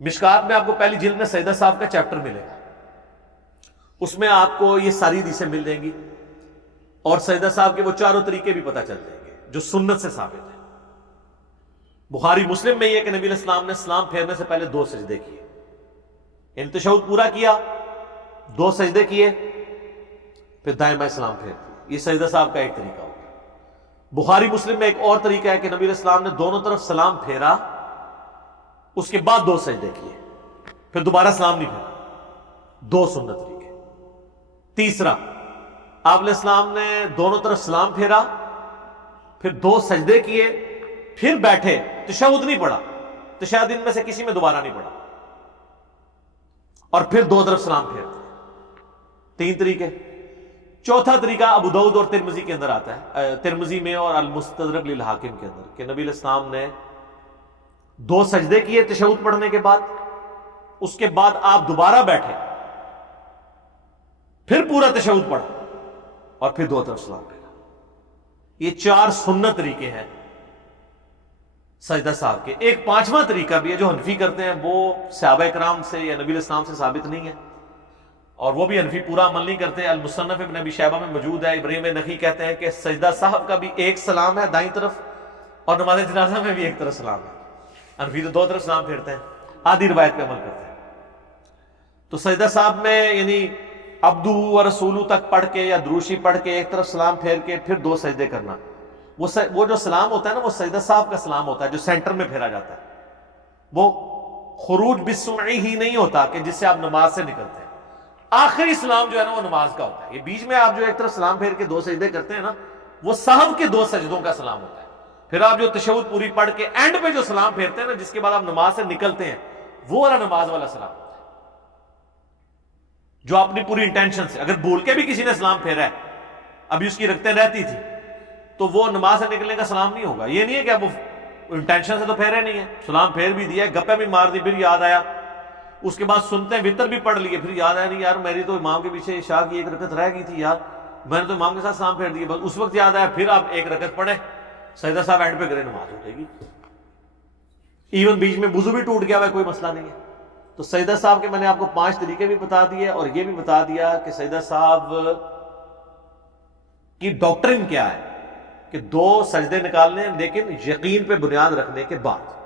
مشکات میں آپ کو پہلی جلد میں سجدہ صاحب کا چیپٹر ملے گا، اس میں آپ کو یہ ساری حدیثیں مل جائیں گی اور سجدہ صاحب کے وہ چاروں طریقے بھی پتہ چل جائیں گے جو سنت سے ثابت ہیں۔ بخاری مسلم میں یہ کہ نبی علیہ السلام نے سلام پھیرنے سے پہلے 2 سجدے کیے، یعنی تشہد پورا کیا، 2 سجدے کیے، پھر دائیں بائیں سلام پھیر دیا۔ یہ سجدہ صاحب کا ایک طریقہ ہوگا۔ بخاری مسلم میں ایک اور طریقہ ہے کہ نبی علیہ السلام نے دونوں طرف سلام پھیرا، اس کے بعد 2 سجدے کیے، پھر دوبارہ سلام نہیں پھیرا۔ 2 سنت طریقے۔ تیسرا، آپ علیہ السلام نے دونوں طرف سلام پھیرا، پھر 2 سجدے کیے، پھر بیٹھے، تشہد نہیں پڑھا، تشہد ان میں سے کسی میں دوبارہ نہیں پڑھا، اور پھر 2 طرف سلام پھیر دیا۔ 3 طریقے۔ چوتھا طریقہ ابو داؤد اور ترمذی کے اندر آتا ہے، ترمذی میں اور المستدرک للحاکم کے اندر، کہ نبی علیہ السلام نے 2 سجدے کیے تشہد پڑھنے کے بعد، اس کے بعد آپ دوبارہ بیٹھے، پھر پورا تشہد پڑھا، اور پھر 2 طرف سلام پھیرا۔ یہ 4 سنت طریقے ہیں سجدہ صاحب کے۔ ایک 5واں طریقہ بھی ہے جو حنفی کرتے ہیں، وہ صحابہ کرام سے یا نبی علیہ السلام سے ثابت نہیں ہے، اور وہ بھی حنفی پورا عمل نہیں کرتے۔ المصنف ابن ابی شیبہ میں موجود ہے، ابراہیم نخعی کہتے ہیں کہ سجدہ صاحب کا بھی ایک سلام ہے دائیں طرف، اور نماز جنازہ میں بھی ایک طرف سلام ہے۔ حنفی تو 2 طرف سلام پھیرتے ہیں، آدھی روایت پہ عمل کرتے ہیں۔ تو سجدہ صاحب میں یعنی عبدہ و رسولہ تک پڑھ کے یا دروشی پڑھ کے ایک طرف سلام پھیر کے پھر 2 سجدے کرنا، وہ جو سلام ہوتا ہے نا، وہ سجدہ صاحب کا سلام ہوتا ہے جو سینٹر میں پھیرا جاتا ہے، وہ خروج بالسمعی ہی نہیں ہوتا کہ جس سے آپ نماز سے نکلتے ہیں۔ آخری سلام جو ہے نا وہ نماز کا ہوتا ہے۔ یہ بیچ میں آپ جو ایک طرف سلام پھیر کے 2 سجدے کرتے ہیں نا، وہ صاحب کے 2 سجدوں کا سلام ہوتا ہے۔ پھر آپ جو تشہد پوری پڑھ کے اینڈ پہ جو سلام پھیرتے ہیں نا، جس کے بعد آپ نماز سے نکلتے ہیں، وہ والا نماز والا سلام ہوتا ہے، جو اپنی پوری انٹینشن سے، اگر بول کے بھی کسی نے سلام پھیرا ہے، ابھی اس کی رکھتے رہتی تھی، تو وہ نماز سے نکلنے کا سلام نہیں ہوگا۔ یہ نہیں ہے کہ اب وہ انٹینشن سے تو پھیرے نہیں ہے، سلام پھیر بھی دیا، گپے بھی مار دی، پھر یاد آیا، اس کے بعد سنتے ہیں وتر بھی پڑھ لیے، پھر یاد آیا نہیں یار میری تو امام کے پیچھے عشاء کی 1 رکعت رہ گئی تھی یار، میں نے تو امام کے ساتھ سلام پھیر دیا، بس اس وقت یاد آیا، پھر آپ 1 رکعت پڑھے، سجدہ صاحب اینڈ پہ کرے، نماز ہو جائے گی۔ ایون بیچ میں وضو بھی ٹوٹ گیا ہوا ہے، کوئی مسئلہ نہیں ہے۔ تو سجدہ صاحب کے میں نے آپ کو 5 طریقے بھی بتا دیے، اور یہ بھی بتا دیا کہ سجدہ صاحب کی ڈاکٹرن کیا ہے، کہ 2 سجدے نکالنے ہیں، لیکن یقین پہ بنیاد رکھنے کے بعد۔